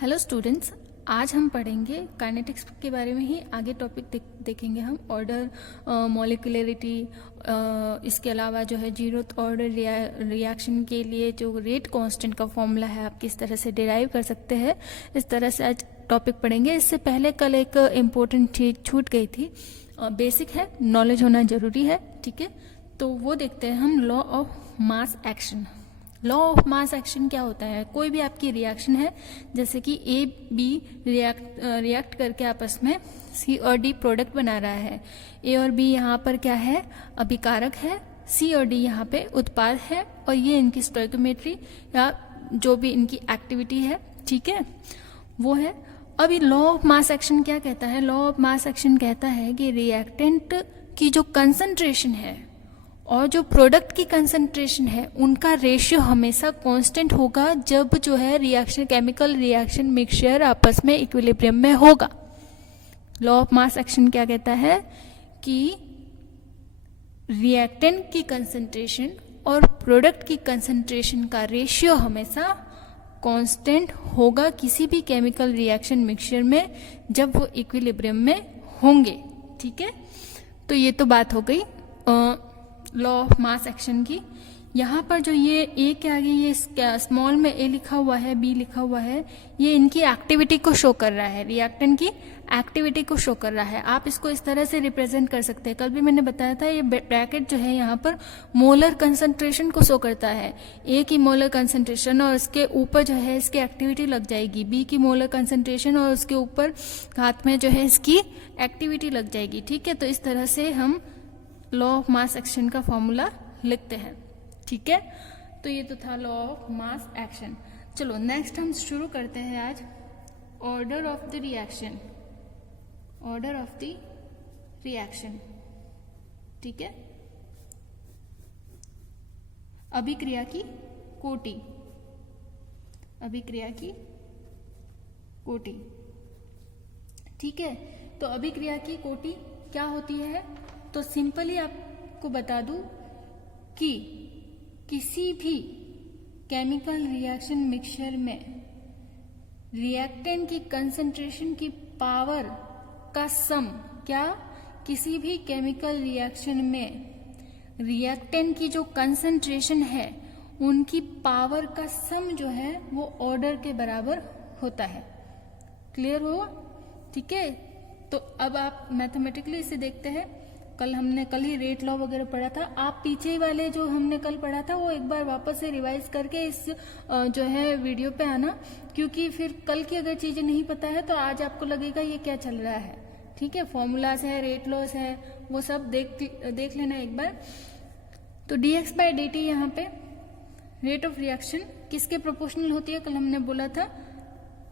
Hello students, आज हम पढ़ेंगे काइनेटिक्स के बारे में ही। आगे टॉपिक देखेंगे हम ऑर्डर, मॉलिक्यूलरिटी, इसके अलावा जो है जीरोथ ऑर्डर रिएक्शन के लिए जो रेट कांस्टेंट का फॉर्मूला है आप किस तरह से डिराइव कर सकते हैं, इस तरह से आज टॉपिक पढ़ेंगे। इससे पहले कल एक इम्पोर्टेंट चीज छूट गई थी, बेसिक है, नॉलेज होना जरूरी है, ठीक है। तो वो देखते हैं हम, law of mass action. Law of mass action क्या होता है? कोई भी आपकी रिएक्शन है, जैसे कि ए बी रिएक्ट करके आपस में सी और डी प्रोडक्ट बना रहा है। ए और बी यहाँ पर क्या है? अभिकारक है। सी और डी यहाँ पे उत्पाद है, और ये इनकी स्टोइकोमेट्री या जो भी इनकी एक्टिविटी है, ठीक है, वो है। अब ये लॉ ऑफ मास एक्शन क्या कहता है? लॉ ऑफ मास एक्शन कहता है कि रिएक्टेंट की जो कंसंट्रेशन है और जो प्रोडक्ट की कंसंट्रेशन है, उनका रेशियो हमेशा कांस्टेंट होगा जब जो है रिएक्शन, केमिकल रिएक्शन मिक्सचर आपस में इक्विलिब्रियम में होगा। लॉ ऑफ मास एक्शन क्या कहता है कि रिएक्टेंट की कंसंट्रेशन और प्रोडक्ट की कंसंट्रेशन का रेशियो हमेशा कांस्टेंट होगा किसी भी केमिकल रिएक्शन मिक्सचर में जब वो इक्विलिब्रियम में होंगे, ठीक है। तो ये तो बात हो गई लॉ ऑफ मास एक्शन की। यहाँ पर जो ये ए के आगे ये स्मॉल में ए लिखा हुआ है, बी लिखा हुआ है, ये इनकी एक्टिविटी को शो कर रहा है, रिएक्टेंट की एक्टिविटी को शो कर रहा है। आप इसको इस तरह से रिप्रेजेंट कर सकते हैं। कल भी मैंने बताया था, ये ब्रैकेट जो है यहाँ पर मोलर कंसंट्रेशन को शो करता है। ए की मोलर कंसंट्रेशन और उसके ऊपर जो है इसकी एक्टिविटी लग जाएगी, बी की मोलर कंसंट्रेशन और उसके ऊपर हाथ में जो है इसकी एक्टिविटी लग जाएगी, ठीक है। तो इस तरह से हम लॉ ऑफ मास एक्शन का फॉर्मूला लिखते हैं, ठीक है। तो ये तो था लॉ ऑफ मास एक्शन। चलो नेक्स्ट हम शुरू करते हैं आज order of the reaction. Order of the reaction, ठीक है। अभिक्रिया की कोटि, अभिक्रिया की कोटि, ठीक है। तो अभिक्रिया की कोटि क्या होती है? तो सिंपली आपको बता दूं कि किसी भी केमिकल रिएक्शन मिक्सचर में रिएक्टेंट की कंसंट्रेशन की पावर का सम, क्या? किसी भी केमिकल रिएक्शन में रिएक्टेंट की जो कंसंट्रेशन है उनकी पावर का सम जो है वो ऑर्डर के बराबर होता है। क्लियर हो? ठीक है। तो अब आप मैथमेटिकली इसे देखते हैं। कल ही रेट लॉ वगैरह पढ़ा था। आप पीछे वाले जो हमने कल पढ़ा था वो एक बार वापस से रिवाइज करके इस जो है वीडियो पे आना, क्योंकि फिर कल की अगर चीजें नहीं पता है तो आज आपको लगेगा ये क्या चल रहा है, ठीक है। फॉर्मूलाज है, रेट लॉस है, वो सब देख लेना एक बार। तो dx बाय dt यहाँ पे रेट ऑफ रिएक्शन किसके प्रोपोर्शनल होती है? कल हमने बोला था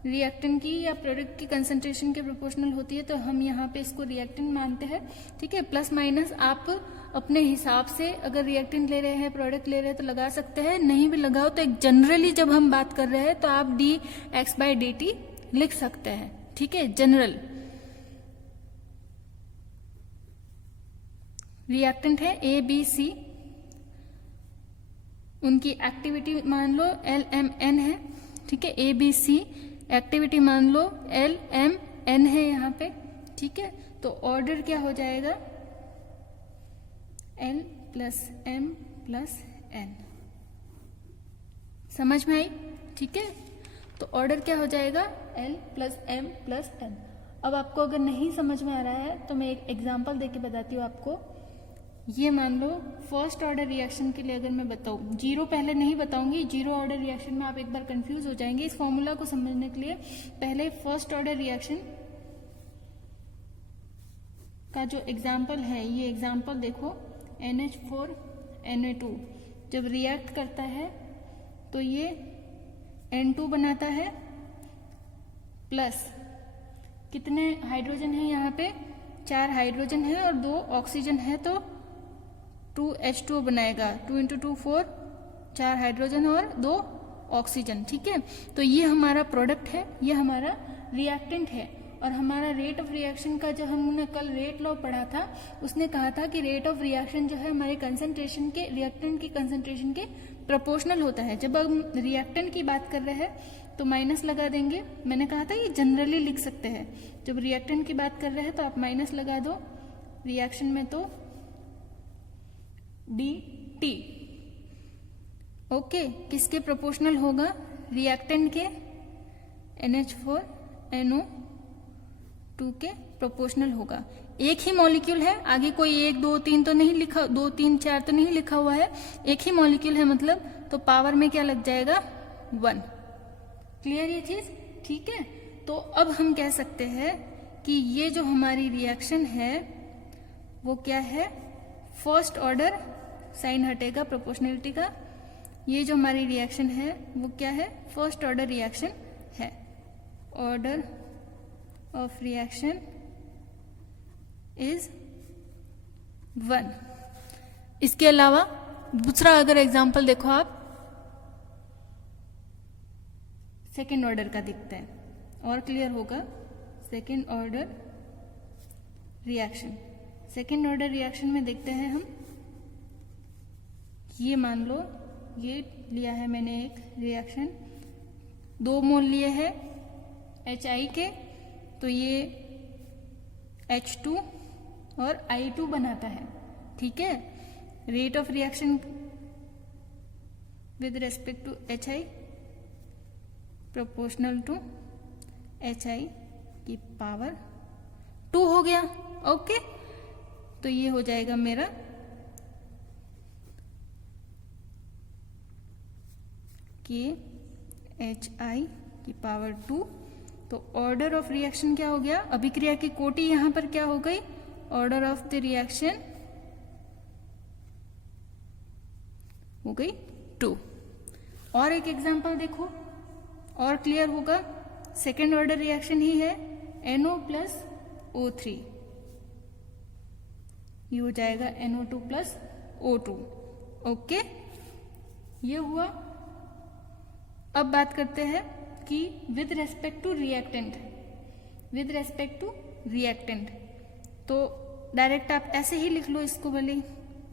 रिएक्टेंट की या प्रोडक्ट की कंसंट्रेशन के प्रोपोर्शनल होती है, तो हम यहाँ पे इसको रिएक्टेंट मानते हैं, ठीक है। प्लस माइनस आप अपने हिसाब से अगर रिएक्टेंट ले रहे हैं, प्रोडक्ट ले रहे हैं तो लगा सकते हैं, नहीं भी लगाओ तो एक जनरली जब हम बात कर रहे हैं तो आप dx बाय dt लिख सकते हैं, ठीक है। जनरल रिएक्टेंट है ए बी सी, उनकी एक्टिविटी मान लो LMN है, ठीक है। ए बी सी एक्टिविटी मान लो LMN है यहाँ पे, ठीक है। तो ऑर्डर क्या हो जाएगा? L plus M plus N। समझ में आई? ठीक है। तो ऑर्डर क्या हो जाएगा? L plus M plus N। अब आपको अगर नहीं समझ में आ रहा है तो मैं एक एग्जांपल देके बताती हूँ आपको। ये मान लो फर्स्ट ऑर्डर रिएक्शन के लिए अगर मैं बताऊं, जीरो पहले नहीं बताऊंगी, जीरो ऑर्डर रिएक्शन में आप एक बार कंफ्यूज हो जाएंगे। इस फॉर्मूला को समझने के लिए पहले फर्स्ट ऑर्डर रिएक्शन का जो एग्जाम्पल है, ये एग्जाम्पल देखो, NH4Na2 जब रिएक्ट करता है तो ये N2 बनाता है, प्लस कितने हाइड्रोजन है यहाँ पे? 4 हाइड्रोजन है और 2 ऑक्सीजन है, तो 2H2O बनाएगा। 2 × 2 4, 4 हाइड्रोजन और 2 ऑक्सीजन, ठीक है। तो ये हमारा प्रोडक्ट है, ये हमारा रिएक्टेंट है। और हमारा रेट ऑफ रिएक्शन का जो हमने कल रेट लॉ पढ़ा था, उसने कहा था कि रेट ऑफ रिएक्शन जो है हमारे कंसंट्रेशन के, रिएक्टेंट की कंसंट्रेशन के प्रोपोर्शनल होता है। जब हम रिएक्टेंट की बात कर रहे हैं तो माइनस लगा देंगे। मैंने कहा था ये जनरली लिख सकते हैं, जब रिएक्टेंट की बात कर रहे हैं तो आप माइनस लगा दो, रिएक्शन में तो dt। ओके, किसके प्रोपोर्शनल होगा? रिएक्टेंट के NH4NO2 के प्रोपोर्शनल होगा। एक ही मॉलिक्यूल है, आगे कोई 1 2 3 तो नहीं लिखा, 2 3 4 तो नहीं लिखा हुआ है, एक ही मॉलिक्यूल है मतलब, तो पावर में क्या लग जाएगा? 1। क्लियर ये चीज? ठीक है। तो अब हम कह सकते हैं कि ये जो हमारी रिएक्शन है वो क्या है? फर्स्ट ऑर्डर, साइन हटेगा प्रोपोर्शनलिटी का, ये जो हमारी रिएक्शन है वो क्या है? फर्स्ट ऑर्डर रिएक्शन है। Order of reaction is 1। इसके अलावा दूसरा अगर एग्जांपल देखो आप, सेकेंड ऑर्डर का दिखता है और क्लियर होगा। Second order reaction, second order reaction में देखते हैं हम, ये मान लो ये लिया है मैंने एक रिएक्शन, 2 मोल लिए हैं HI के, तो ये H2 और I2 बनाता है। ठीक है, rate of reaction with respect to HI proportional to HI की पावर 2 हो गया। ओके, तो ये हो जाएगा मेरा के HI की पावर 2। तो ऑर्डर ऑफ रिएक्शन क्या हो गया? अभिक्रिया की कोटि यहां पर क्या हो गई? ऑर्डर ऑफ द रिएक्शन हो गई 2। और एक एग्जांपल देखो और क्लियर होगा। सेकेंड ऑर्डर रिएक्शन ही है, NO प्लस O3, ये हो जाएगा NO2 प्लस O2। ओके, ये हुआ। अब बात करते हैं कि with respect to reactant, with respect to reactant, तो डायरेक्ट आप ऐसे ही लिख लो इसको भले,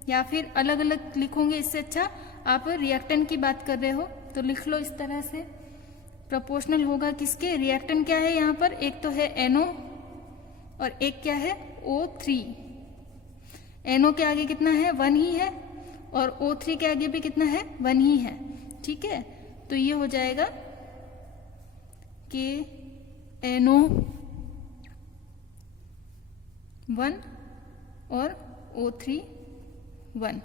या फिर अलग अलग लिखोगे इससे अच्छा आप रिएक्टेंट की बात कर रहे हो तो लिख लो इस तरह से। प्रोपोर्शनल होगा किसके? रिएक्टेंट क्या है यहाँ पर? एक तो है NO और एक क्या है? O3। NO के आगे कितना है? 1 ही है, और O3 के आगे भी कितना है? 1 ही है। ठीक है, तो ये हो जाएगा कि NO 1 और O3 1।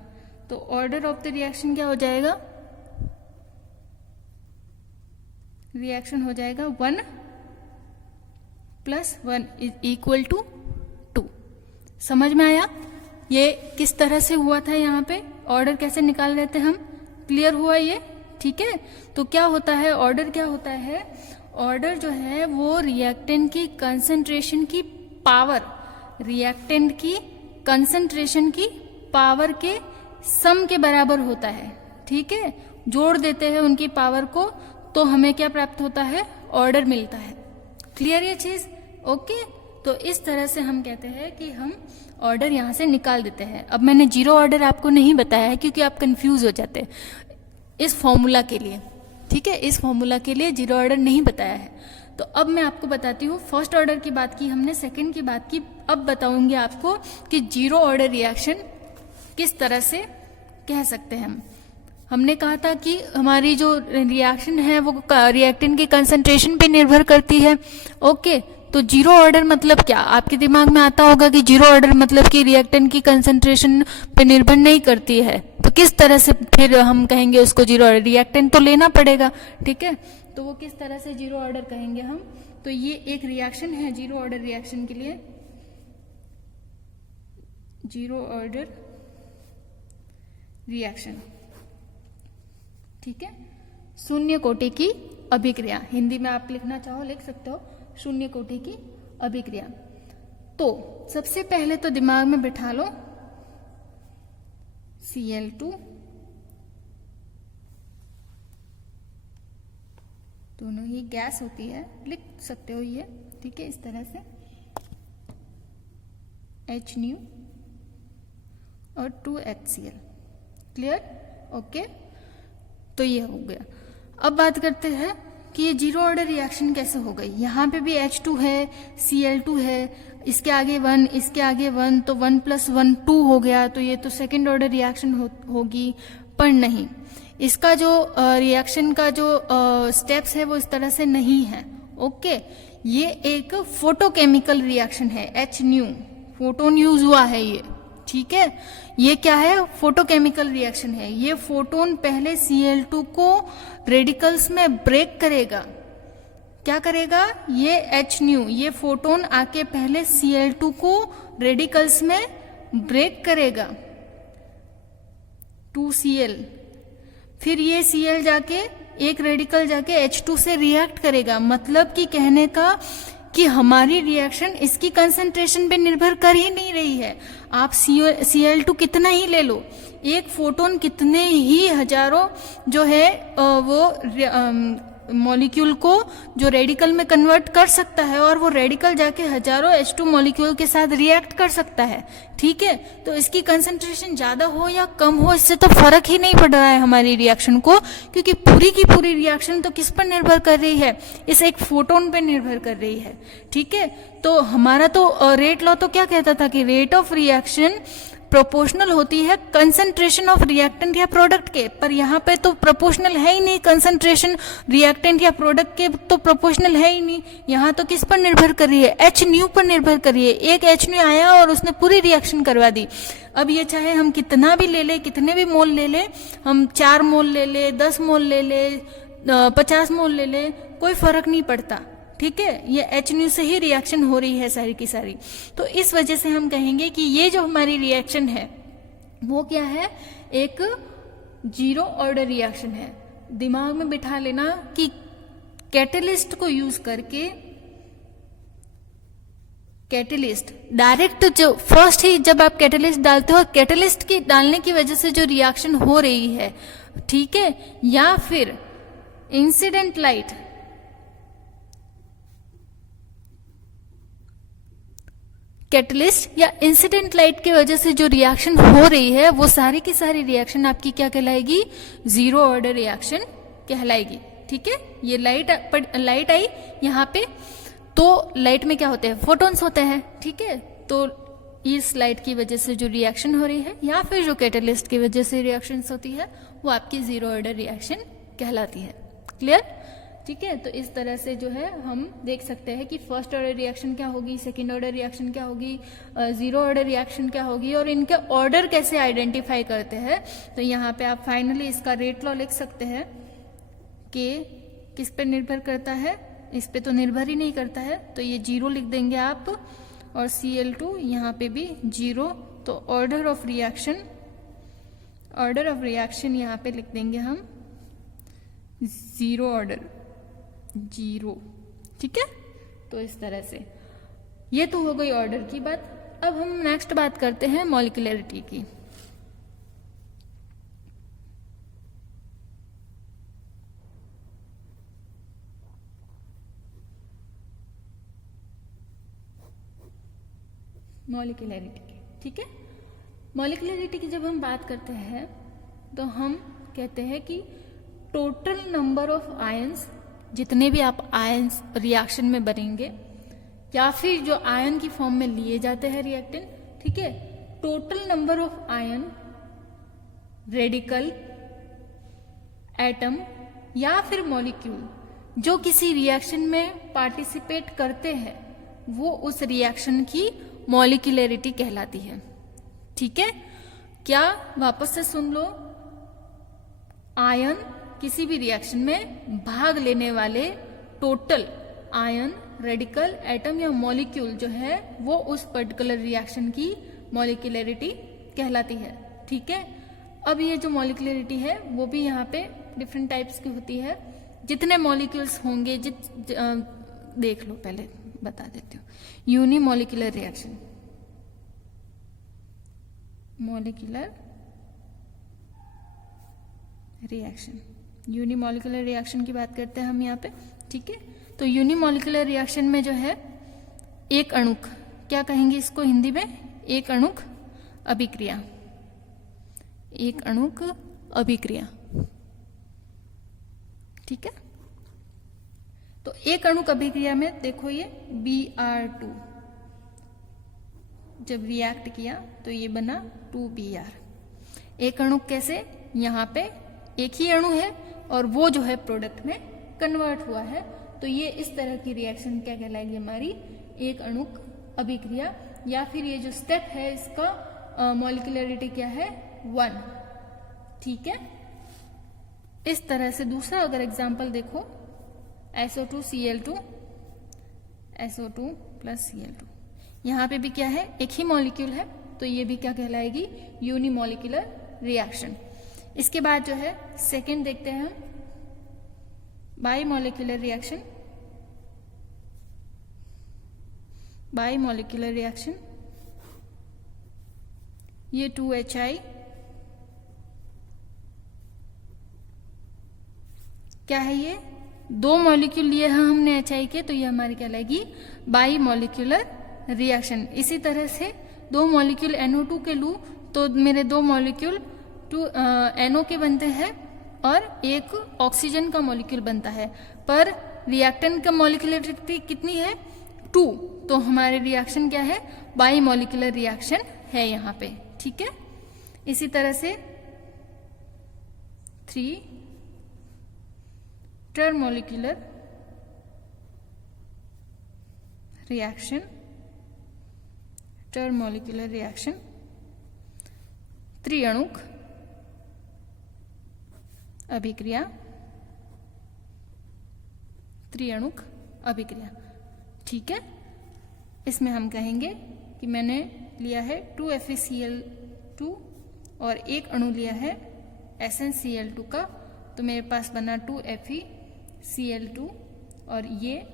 तो ऑर्डर ऑफ द रिएक्शन क्या हो जाएगा? रिएक्शन हो जाएगा 1 + 1 = 2। समझ में आया ये किस तरह से हुआ था? यहाँ पे ऑर्डर कैसे निकाल रहे थे हम? क्लियर हुआ ये? ठीक है, तो क्या होता है ऑर्डर? क्या होता है ऑर्डर? जो है वो रिएक्टेंट की कंसंट्रेशन की पावर, रिएक्टेंट की कंसंट्रेशन की पावर के सम के बराबर होता है। ठीक है, जोड़ देते हैं उनकी पावर को तो हमें क्या प्राप्त होता है? ऑर्डर मिलता है। क्लियर ये चीज? ओके, तो इस तरह से हम कहते हैं कि हम ऑर्डर यहां से निकाल देते हैं। अब मैंने जीरो ऑर्डर आपको नहीं बताया है क्योंकि आप कंफ्यूज हो जाते हैं इस फॉर्मूला के लिए। ठीक है, इस फॉर्मूला के लिए जीरो ऑर्डर नहीं बताया है। तो अब मैं आपको बताती हूँ, फर्स्ट ऑर्डर की बात की हमने, सेकंड की बात की, अब बताऊंगी आपको कि जीरो ऑर्डर रिएक्शन किस तरह से कह सकते हैं हमने कहा था कि हमारी जो रिएक्शन है वो रिएक्टेंट की कंसंट्रेशन पे निर्भर करती है। ओके, तो जीरो ऑर्डर मतलब क्या? आपके दिमाग में आता होगा कि जीरो ऑर्डर मतलब कि रिएक्टेंट की कंसंट्रेशन पे निर्भर नहीं करती है, तो किस तरह से फिर हम कहेंगे उसको जीरो ऑर्डर? रिएक्टेंट तो लेना पड़ेगा। ठीक है, तो वो किस तरह से जीरो ऑर्डर कहेंगे हम? तो ये एक रिएक्शन है जीरो ऑर्डर रिएक्शन के लिए, जीरो ऑर्डर रिएक्शन। ठीक है, शून्य कोटि की अभिक्रिया, हिंदी में आप लिखना चाहो लिख सकते हो, शून्य कोटि की अभिक्रिया। तो सबसे पहले तो दिमाग में बिठा लो Cl2, दोनों ही गैस होती है, लिख सकते हो ये। ठीक है, इस तरह से H और 2HCl। क्लियर? ओके, तो ये हो गया। अब बात करते हैं कि ये जीरो ऑर्डर रिएक्शन कैसे हो गई। यहाँ पे भी H2 है, Cl2 है, इसके आगे 1, इसके आगे 1, तो 1 + 1 2 हो गया, तो ये तो सेकेंड ऑर्डर रिएक्शन होगी। पर नहीं, इसका जो रिएक्शन का जो स्टेप्स है वो इस तरह से नहीं है। ओके, ये एक फोटोकेमिकल रिएक्शन है, H न्यू, फोटोन यूज हुआ है ये, ठीक है। ये क्या है, फोटोकेमिकल रिएक्शन है। ये फोटोन पहले Cl2 को रेडिकल्स में ब्रेक करेगा। क्या करेगा, ये H न्यू, ये फोटोन आके पहले Cl2 को रेडिकल्स में ब्रेक करेगा, 2Cl, फिर ये Cl जाके एक रेडिकल जाके H2 से रिएक्ट करेगा। मतलब कि कहने का कि हमारी रिएक्शन इसकी कंसंट्रेशन पे निर्भर कर ही नहीं रही है। आप Cl2 कितना ही ले लो, एक फोटोन कितने ही हजारों जो है वो मॉलिक्यूल को जो रेडिकल में कन्वर्ट कर सकता है, और वो रेडिकल जाके हजारों H2 मॉलिक्यूल के साथ रिएक्ट कर सकता है, ठीक है। तो इसकी कंसंट्रेशन ज्यादा हो या कम हो, इससे तो फर्क ही नहीं पड़ रहा है हमारी रिएक्शन को, क्योंकि पूरी की पूरी रिएक्शन तो किस पर निर्भर कर रही है, इस एक फोटोन पर निर्भर कर रही है, ठीक है। तो हमारा तो रेट लॉ तो क्या कहता था कि रेट ऑफ रिएक्शन प्रोपोर्शनल होती है कंसंट्रेशन ऑफ रिएक्टेंट या प्रोडक्ट के, पर यहाँ पे तो प्रोपोर्शनल है ही नहीं, कंसंट्रेशन रिएक्टेंट या प्रोडक्ट के तो प्रोपोर्शनल है ही नहीं। यहाँ तो किस पर निर्भर कर रही है, H न्यू पर निर्भर कर रही है। एक H न्यू आया और उसने पूरी रिएक्शन करवा दी। अब ये चाहे हम कितना भी ले ले, कितने भी मोल ले ले, हम 4 मोल ले ले, 10 मोल ले ले, 50 मोल ले ले, कोई फर्क नहीं पड़ता, ठीक है। ये H न्यू से ही रिएक्शन हो रही है सारी की सारी। तो इस वजह से हम कहेंगे कि ये जो हमारी रिएक्शन है वो क्या है, एक जीरो ऑर्डर रिएक्शन है। दिमाग में बिठा लेना कि कैटलिस्ट को यूज करके, कैटलिस्ट डायरेक्ट जो फर्स्ट ही जब आप कैटलिस्ट डालते हो, कैटलिस्ट की डालने की वजह से जो रिएक्शन हो रही है, ठीक है, या फिर इंसिडेंट लाइट, कैटलिस्ट या इंसिडेंट लाइट की वजह से जो रिएक्शन हो रही है, वो सारी की सारी रिएक्शन आपकी क्या कहलाएगी, जीरो ऑर्डर रिएक्शन कहलाएगी, ठीक है। ये लाइट आई यहाँ पे, तो लाइट में क्या होते हैं, फोटॉन्स होते हैं, ठीक है। तो इस लाइट की वजह से जो रिएक्शन हो रही है या फिर जो कैटलिस्ट की वजह से रिएक्शंस होती है, वो आपकी जीरो ऑर्डर रिएक्शन कहलाती है। क्लियर, ठीक है। तो इस तरह से जो है हम देख सकते हैं कि फर्स्ट ऑर्डर रिएक्शन क्या होगी, सेकंड ऑर्डर रिएक्शन क्या होगी, जीरो ऑर्डर रिएक्शन क्या होगी, और इनके ऑर्डर कैसे आइडेंटिफाई करते हैं। तो यहाँ पे आप फाइनली इसका रेट लॉ लिख सकते हैं कि किस पे निर्भर करता है, इस पे तो निर्भर ही नहीं करता है, तो ये 0 लिख देंगे आप, और Cl2 यहाँ पे भी 0। तो ऑर्डर ऑफ रिएक्शन यहाँ पे लिख देंगे हम जीरो ऑर्डर, 0, ठीक है। तो इस तरह से ये तो हो गई ऑर्डर की बात। अब हम नेक्स्ट बात करते हैं मॉलिक्यूलरिटी की। मॉलिक्यूलरिटी की, ठीक है। मॉलिक्यूलरिटी की जब हम बात करते हैं तो हम कहते हैं कि टोटल नंबर ऑफ आयंस, जितने भी आप आयंस रिएक्शन में बनेंगे या फिर जो आयन की फॉर्म में लिए जाते हैं रिएक्टेंट, ठीक है, total number of ion, radical, atom या फिर मॉलिक्यूल जो किसी रिएक्शन में पार्टिसिपेट करते हैं, वो उस रिएक्शन की मॉलिक्यूलरिटी कहलाती है, ठीक है। क्या, वापस से सुन लो, आयन किसी भी रिएक्शन में भाग लेने वाले टोटल आयन, रेडिकल, एटम या मॉलिक्यूल जो है वो उस पर्टिकुलर रिएक्शन की मॉलिक्यूलरिटी कहलाती है, ठीक है। अब ये जो मॉलिक्यूलरिटी है वो भी यहाँ पे डिफरेंट टाइप्स की होती है। जितने मॉलिक्यूल्स होंगे, देख लो, पहले बता देती हूँ। Unimolecular reaction, molecular reaction, unimolecular reaction की बात करते हैं हम यहाँ पे, ठीक है। तो यूनिमॉलिक्यूलर रिएक्शन में जो है एक अणुक, क्या कहेंगे इसको हिंदी में, एक अणुक अभिक्रिया, एक अणुक अभिक्रिया, ठीक है। तो एक अणुक अभिक्रिया में देखो ये Br2 जब रिएक्ट किया तो ये बना 2Br। एक अणु कैसे, यहाँ पे एक ही अणु है और वो जो है प्रोडक्ट में कन्वर्ट हुआ है, तो ये इस तरह की रिएक्शन क्या कहलाएगी हमारी, एक अणुक अभिक्रिया। या फिर ये जो स्टेप है इसका मॉलिक्यूलरिटी क्या है 1। ठीक है, इस तरह से दूसरा अगर एग्जांपल देखो SO2Cl2 SO2 + Cl2, यहाँ पे भी क्या है, एक ही मॉलिक्यूल है, तो ये भी क्या कहलाएगी, यूनिमॉलिक्यूलर रिएक्शन। इसके बाद जो है सेकेंड देखते हैं हम, बाइमॉलिक्यूलर रिएक्शन। बाइमॉलिक्यूलर रिएक्शन, ये 2HI क्या है, ये दो मॉलिक्यूल लिए हैं हमने HI के, तो ये हमारी क्या लगेगी, बाइमॉलिक्यूलर रिएक्शन। इसी तरह से दो मॉलिक्यूल NO2 के लूं तो मेरे दो मॉलिक्यूल NO के बनते हैं और एक ऑक्सीजन का मॉलिक्यूल बनता है, पर रिएक्टेंट का मॉलिक्यूलरिटी कितनी है 2, तो हमारे रिएक्शन क्या है, बाइमॉलिक्यूलर रिएक्शन है यहाँ पे। ठीक है, इसी तरह से 3 टर्मोलिक्यूलर रिएक्शन। टर्मोलिक्यूलर रिएक्शन, त्रिअणुक अभिक्रिया। त्रिअणुक अभिक्रिया, ठीक है। इसमें हम कहेंगे कि मैंने लिया है 2FeCl2 और एक अणु लिया है SnCl2 का, तो मेरे पास बना 2FeCl2 और ये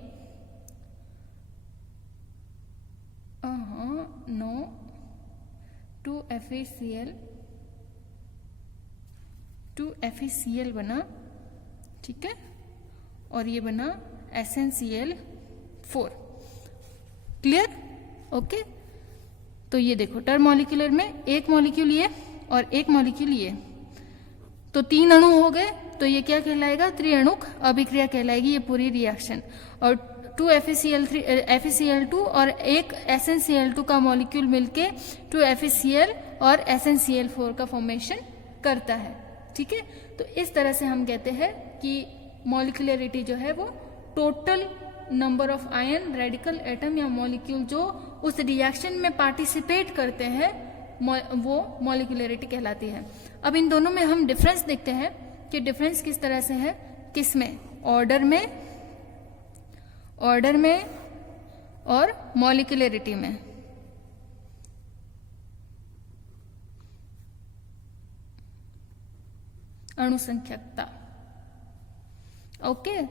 नो 2FeCl बना, ठीक है, और ये बना SnCl4। Clear, okay. तो ये देखो टर्मोलिक्यूलर में एक मॉलिक्यूल ये और एक मॉलिक्यूल ये, तो 3 अणु हो गए, तो ये क्या कहलाएगा, त्रिअणुक अभिक्रिया कहलाएगी ये पूरी रिएक्शन। और 2FeCl2 और एक SnCl2 का मॉलिक्यूल मिलके 2FeCl और SnCl4 का फॉर्मेशन करता है। ठीक है, तो इस तरह से हम कहते हैं कि मॉलिक्यूलरिटी जो है वो total number of ion, radical, atom या मॉलिक्यूल जो उस रिएक्शन में पार्टिसिपेट करते हैं वो मॉलिक्यूलरिटी कहलाती है। अब इन दोनों में हम डिफरेंस देखते हैं कि डिफरेंस किस तरह से है, किसमें, ऑर्डर में और मॉलिक्यूलरिटी में। अणुसंख्यकता, ओके।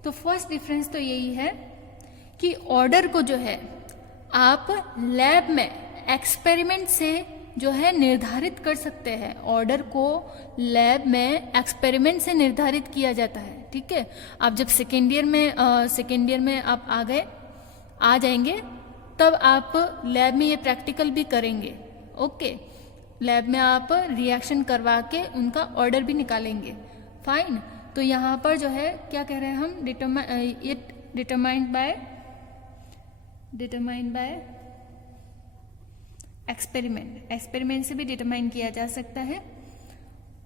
तो फर्स्ट डिफरेंस तो यही है कि ऑर्डर को जो है आप लैब में एक्सपेरिमेंट से जो है निर्धारित कर सकते हैं। ऑर्डर को लैब में एक्सपेरिमेंट से निर्धारित किया जाता है। ठीक है, आप जब सेकेंड ईयर में आप आ जाएंगे तब आप लैब में ये प्रैक्टिकल भी करेंगे। ओके, लैब में आप रिएक्शन करवा के उनका ऑर्डर भी निकालेंगे। फाइन, तो यहाँ पर जो है क्या कह रहे हैं हम, डिटरमाइंड बाय एक्सपेरिमेंट से भी डिटरमाइन किया जा सकता है।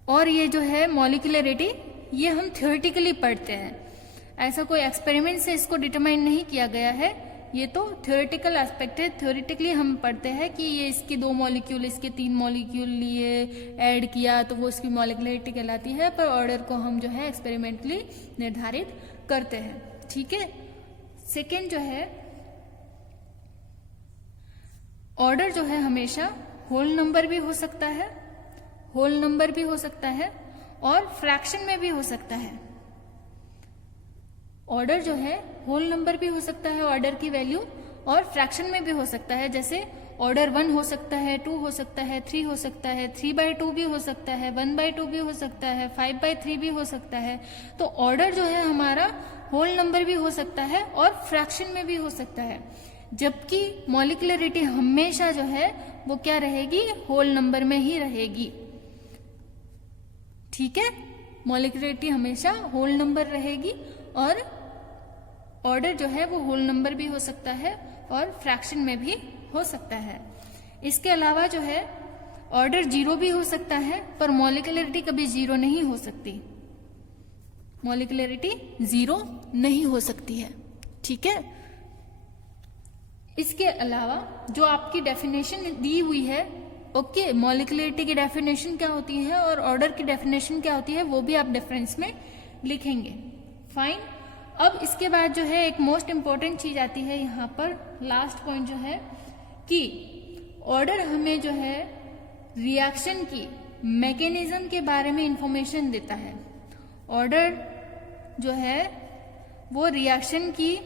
और ये जो है मॉलिक्यूलरिटी, ये हम थ्योरेटिकली पढ़ते हैं, ऐसा कोई एक्सपेरिमेंट से इसको डिटरमाइन नहीं किया गया है, ये तो थ्योरेटिकल एस्पेक्ट है। थ्योरेटिकली हम पढ़ते हैं कि ये इसके 2 मॉलिक्यूल, इसके 3 मॉलिक्यूल लिए ऐड किया तो वो इसकी मॉलिक्यूलरिटी कहलाती है, पर ऑर्डर को हम जो है एक्सपेरिमेंटली निर्धारित करते हैं। ठीक है, सेकेंड जो है ऑर्डर जो है हमेशा होल नंबर भी हो सकता है, और फ्रैक्शन में भी हो सकता है। ऑर्डर जो है होल नंबर भी हो सकता है, ऑर्डर की वैल्यू, और फ्रैक्शन में भी हो सकता है। जैसे ऑर्डर 1 हो सकता है, 2 हो सकता है, 3 हो सकता है, 3/2 भी हो सकता है, 1/2 भी हो सकता है, 5/3 भी हो सकता है। तो ऑर्डर जो है हमारा होल नंबर भी हो सकता है और फ्रैक्शन में भी हो सकता है, जबकि मॉलिक्यूलरिटी हमेशा जो है वो क्या रहेगी, होल नंबर में ही रहेगी। ठीक है, मॉलिक्यूलरिटी हमेशा होल नंबर रहेगी और ऑर्डर जो है वो होल नंबर भी हो सकता है और फ्रैक्शन में भी हो सकता है। इसके अलावा जो है ऑर्डर 0 भी हो सकता है, पर मॉलिक्यूलरिटी कभी 0 नहीं हो सकती, मॉलिक्यूलरिटी 0 नहीं हो सकती है। ठीक है। इसके अलावा जो आपकी डेफिनेशन दी हुई है, ओके, मॉलिक्यूलरिटी की डेफिनेशन क्या होती है और ऑर्डर की डेफिनेशन क्या होती है, वो भी आप डिफरेंस में लिखेंगे। फाइन। अब इसके बाद जो है एक मोस्ट इंपॉर्टेंट चीज आती है यहाँ पर, लास्ट पॉइंट जो है कि ऑर्डर हमें जो है रिएक्शन की मैकेनिज्म के बारे में इंफॉर्मेशन देता है। ऑर्डर जो है वो रिएक्शन की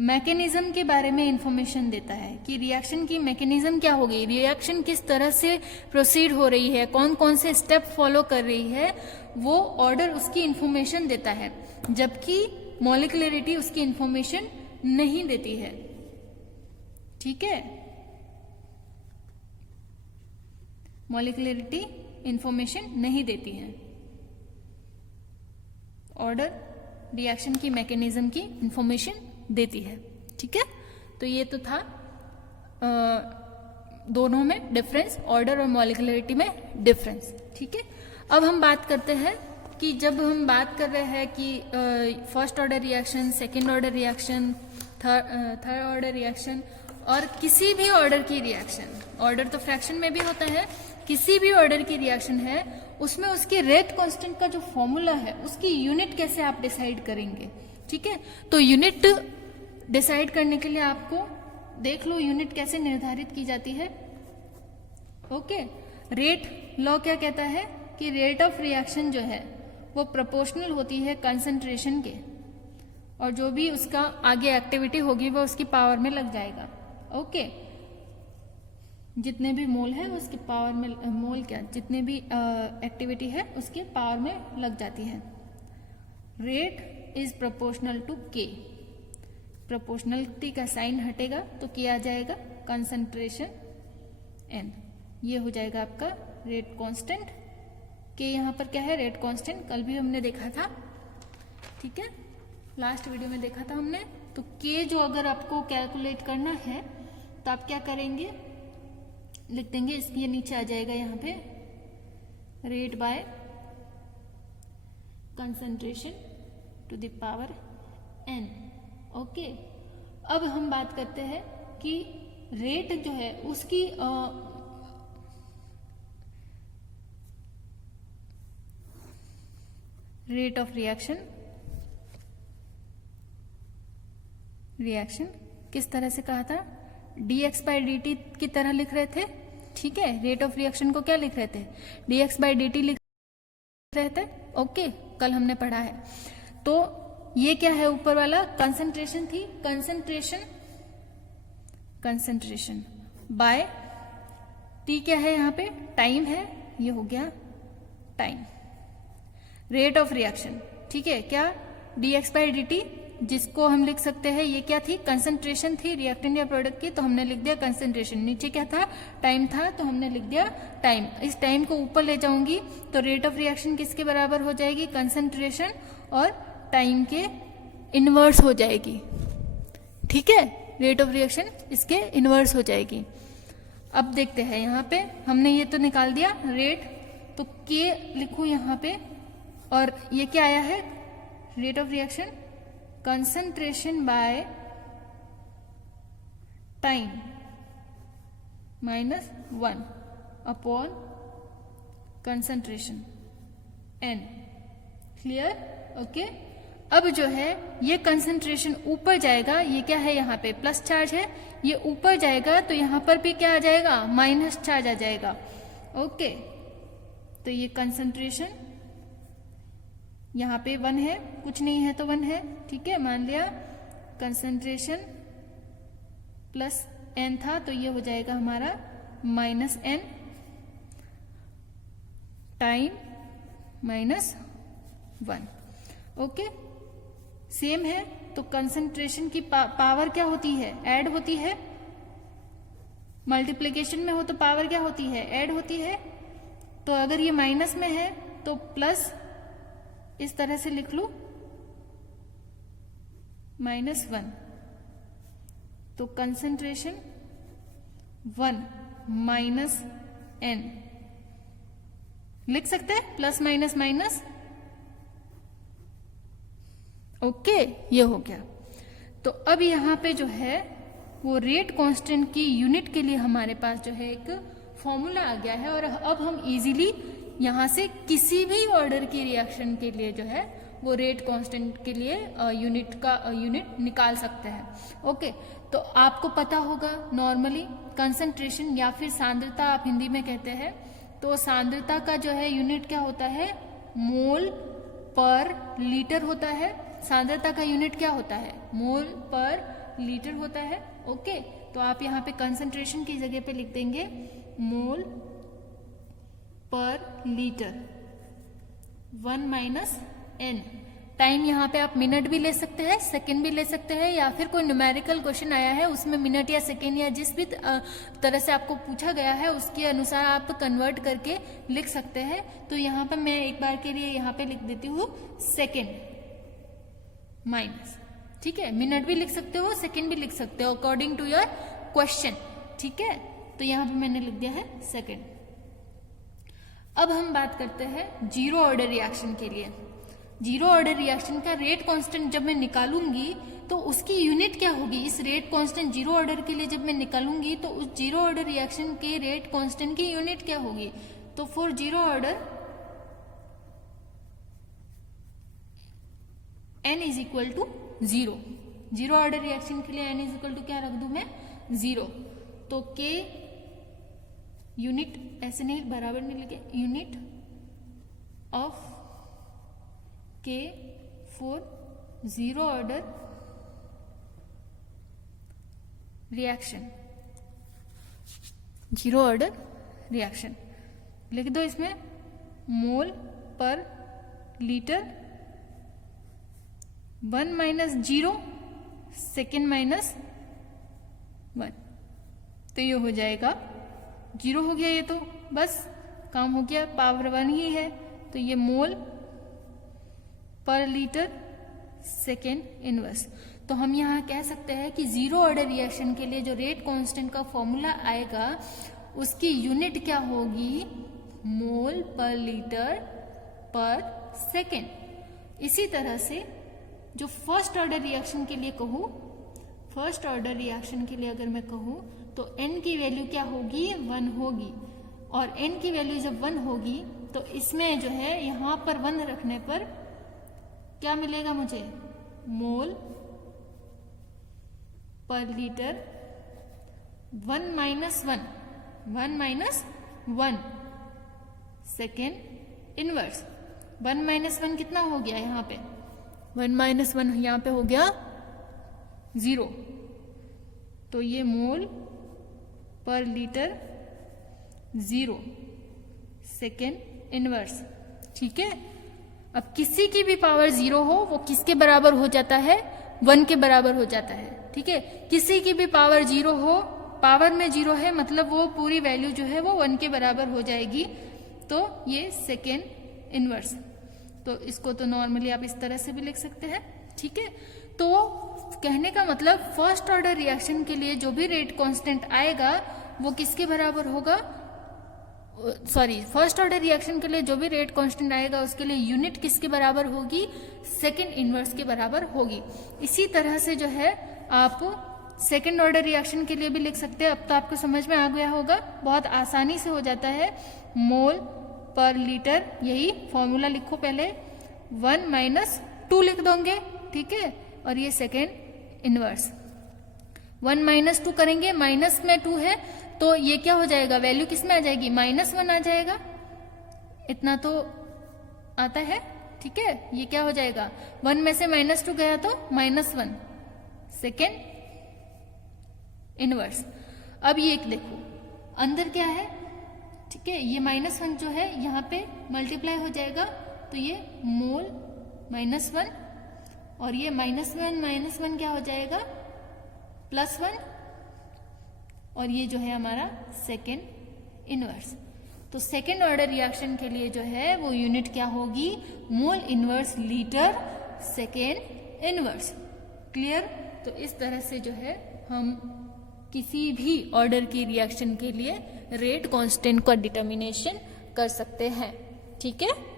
मैकेनिज्म के बारे में इंफॉर्मेशन देता है कि रिएक्शन की मैकेनिज्म क्या होगी, रिएक्शन किस तरह से प्रोसीड हो रही है, कौन कौन से स्टेप फॉलो कर रही है, वो ऑर्डर उसकी इंफॉर्मेशन देता है, जबकि मॉलिक्यूलरिटी उसकी इंफॉर्मेशन नहीं देती है। ठीक है। मॉलिक्यूलरिटी इंफॉर्मेशन नहीं देती है, ऑर्डर रिएक्शन की मैकेनिज्म की इंफॉर्मेशन देती है। ठीक है। तो ये तो था दोनों में डिफरेंस, ऑर्डर और मॉलिक्यूलरिटी में डिफरेंस। ठीक है। अब हम बात करते हैं कि जब हम बात कर रहे हैं कि first order reaction, second order reaction, third order reaction और किसी भी ऑर्डर की रिएक्शन, ऑर्डर तो फ्रैक्शन में भी होता है, किसी भी ऑर्डर की रिएक्शन है, उसमें उसके रेट कांस्टेंट का जो फॉर्मूला है उसकी यूनिट कैसे आप डिसाइड करेंगे। ठीक है। तो यूनिट डिसाइड करने के लिए आपको देख लो यूनिट कैसे निर्धारित की जाती है। ओके। रेट लॉ क्या कहता है कि रेट ऑफ रिएक्शन जो है वो प्रोपोर्शनल होती है कंसंट्रेशन के, और जो भी उसका आगे एक्टिविटी होगी वो उसकी पावर में लग जाएगा। ओके। जितने भी मोल है उसके पावर में, मोल क्या, जितने भी एक्टिविटी है उसके पावर में लग जाती है। रेट इज प्रोपोर्शनल टू के, प्रोपोर्शनलिटी का साइन हटेगा तो क्या आ जाएगा, कंसंट्रेशन एन, ये हो जाएगा आपका रेट कांस्टेंट। के यहाँ पर क्या है, रेट कांस्टेंट, कल भी हमने देखा था। ठीक है, लास्ट वीडियो में देखा था हमने। तो के जो अगर आपको कैलकुलेट करना है तो आप क्या करेंगे, लिख देंगे, इसके नीचे आ जाएगा यहाँ पे rate by concentration to the power n. Okay. अब हम बात करते हैं कि रेट जो है उसकी रेट ऑफ रिएक्शन किस तरह से कहा था, dx बाई डी टी की तरह लिख रहे थे। ठीक है। रेट ऑफ रिएक्शन को क्या लिख रहे थे, dx बाई डी टी लिख रहे थे। ओके, कल हमने पढ़ा है। तो ये क्या है, ऊपर वाला कंसंट्रेशन थी, कंसंट्रेशन बाय टी क्या है, यहाँ पे टाइम है, ये हो गया टाइम। रेट ऑफ रिएक्शन, ठीक है, क्या, dx बाई डी टी, जिसको हम लिख सकते हैं, ये क्या थी, कंसंट्रेशन थी रिएक्टेंट या प्रोडक्ट की, तो हमने लिख दिया कंसंट्रेशन। नीचे क्या था, टाइम था, तो हमने लिख दिया टाइम। इस टाइम को ऊपर ले जाऊंगी तो रेट ऑफ रिएक्शन किसके बराबर हो जाएगी, कंसंट्रेशन और टाइम के इनवर्स हो जाएगी। ठीक है, रेट ऑफ रिएक्शन इसके इनवर्स हो जाएगी। अब देखते हैं, यहाँ पे हमने ये तो निकाल दिया रेट, तो के लिखूं यहाँ पे, और ये क्या आया है, rate of reaction concentration by time -1 upon concentration n। Clear? Okay. अब जो है ये कंसंट्रेशन ऊपर जाएगा, ये क्या है, यहाँ पे प्लस चार्ज है, ये ऊपर जाएगा तो यहाँ पर भी क्या आ जाएगा, माइनस चार्ज आ जाएगा। ओके, तो ये कंसंट्रेशन यहाँ पे 1 है, कुछ नहीं है तो 1 है। ठीक है, मान लिया कंसंट्रेशन प्लस n था, तो ये हो जाएगा हमारा -n, टाइम -1। ओके, सेम है। तो कंसंट्रेशन की पावर क्या होती है, ऐड होती है। मल्टीप्लिकेशन में हो तो पावर क्या होती है, ऐड होती है। तो अगर ये माइनस में है तो प्लस इस तरह से लिख लूं, -1, तो कंसंट्रेशन 1 -n लिख सकते हैं, प्लस माइनस माइनस। ओके, ये हो गया। तो अब यहाँ पे जो है वो रेट कांस्टेंट की यूनिट के लिए हमारे पास जो है एक फॉर्मूला आ गया है, और अब हम इजीली यहाँ से किसी भी ऑर्डर की रिएक्शन के लिए जो है वो रेट कांस्टेंट के लिए यूनिट निकाल सकते हैं। ओके, तो आपको पता होगा नॉर्मली कंसंट्रेशन या फिर सांद्रता आप हिंदी में कहते हैं, तो सांद्रता का जो है यूनिट क्या होता है, मोल पर लीटर होता है। सांद्रता का यूनिट क्या होता है, मोल पर लीटर होता है। ओके, तो आप यहाँ पे कंसंट्रेशन की जगह पे लिख देंगे मोल पर लीटर 1 - n। टाइम यहाँ पे आप मिनट भी ले सकते हैं, सेकंड भी ले सकते हैं, या फिर कोई न्यूमेरिकल क्वेश्चन आया है उसमें मिनट या सेकंड या जिस भी तरह से आपको पूछा गया है उसके अनुसार आप कन्वर्ट करके लिख सकते हैं। तो यहाँ पे मैं एक बार के लिए यहाँ पे लिख देती हूँ सेकंड माइनस, ठीक है। मिनट भी लिख सकते हो, सेकंड भी लिख सकते हो अकॉर्डिंग टू योर क्वेश्चन, ठीक है। तो यहाँ पे मैंने लिख दिया है सेकंड। अब हम बात करते हैं जीरो ऑर्डर रिएक्शन के लिए। जीरो ऑर्डर रिएक्शन का रेट कांस्टेंट जब मैं निकालूंगी तो उसकी यूनिट क्या होगी, इस रेट कांस्टेंट जीरो ऑर्डर के लिए जब मैं निकालूंगी तो उस जीरो ऑर्डर रिएक्शन के रेट कांस्टेंट की यूनिट क्या होगी। तो for zero order n is equal to 0। Zero order reaction के लिए n इज इक्वल टू क्या रख दूं मैं, 0। तो k यूनिट ऐसे नहीं बराबर नहीं लिखे, unit of k for zero order reaction, zero order reaction लिख दो इसमें मोल पर लीटर 1 - 0 सेकेंड -1, तो ये हो जाएगा 0 हो गया। ये तो बस काम हो गया, पावर 1 ही है, तो ये मोल पर लीटर सेकेंड इनवर्स। तो हम यहाँ कह सकते हैं कि जीरो ऑर्डर रिएक्शन के लिए जो रेट कांस्टेंट का फॉर्मूला आएगा उसकी यूनिट क्या होगी, मोल पर लीटर पर सेकेंड। इसी तरह से जो फर्स्ट ऑर्डर रिएक्शन के लिए कहूँ, फर्स्ट ऑर्डर रिएक्शन के लिए अगर मैं कहूँ तो n की वैल्यू क्या होगी, 1 होगी, और n की वैल्यू जब 1 होगी तो इसमें जो है यहाँ पर 1 रखने पर क्या मिलेगा मुझे, मोल पर लीटर 1 - 1 सेकेंड इनवर्स। 1 - 1 कितना हो गया यहाँ पे, 1 - 1 यहाँ पे हो गया 0, तो ये मोल पर लीटर 0 सेकेंड इनवर्स, ठीक है। अब किसी की भी पावर 0 हो वो किसके बराबर हो जाता है, 1 के बराबर हो जाता है, ठीक है। किसी की भी पावर 0 हो, पावर में 0 है मतलब वो पूरी वैल्यू जो है वो 1 के बराबर हो जाएगी, तो ये सेकेंड इनवर्स। तो इसको तो नॉर्मली आप इस तरह से भी लिख सकते हैं, ठीक है। तो कहने का मतलब फर्स्ट ऑर्डर रिएक्शन के लिए जो भी रेट कांस्टेंट आएगा वो किसके बराबर होगा, सॉरी, फर्स्ट ऑर्डर रिएक्शन के लिए जो भी रेट कांस्टेंट आएगा उसके लिए यूनिट किसके बराबर होगी, सेकेंड इनवर्स के बराबर होगी। इसी तरह से जो है आप सेकेंड ऑर्डर रिएक्शन के लिए भी लिख सकते हैं। अब तो आपको समझ में आ गया होगा, बहुत आसानी से हो जाता है, मोल पर लीटर, यही फॉर्मूला लिखो पहले, 1 - 2 लिख दोगे, ठीक है, और ये सेकेंड इनवर्स। 1 - 2 करेंगे, माइनस में 2 है तो ये क्या हो जाएगा, वैल्यू किस में आ जाएगी, -1 आ जाएगा, इतना तो आता है, ठीक है। ये क्या हो जाएगा, 1 में से -2 गया तो -1 सेकेंड इनवर्स। अब ये देखो अंदर क्या है, ठीक है, ये -1 जो है यहाँ पे मल्टीप्लाई हो जाएगा, तो ये मोल -1 और ये -1 क्या हो जाएगा, +1, और ये जो है हमारा सेकेंड इनवर्स। तो सेकेंड ऑर्डर रिएक्शन के लिए जो है वो यूनिट क्या होगी, mole inverse litre second inverse, clear? तो इस तरह से जो है हम किसी भी ऑर्डर की रिएक्शन के लिए रेट कांस्टेंट का डिटर्मिनेशन कर सकते हैं। ठीक है।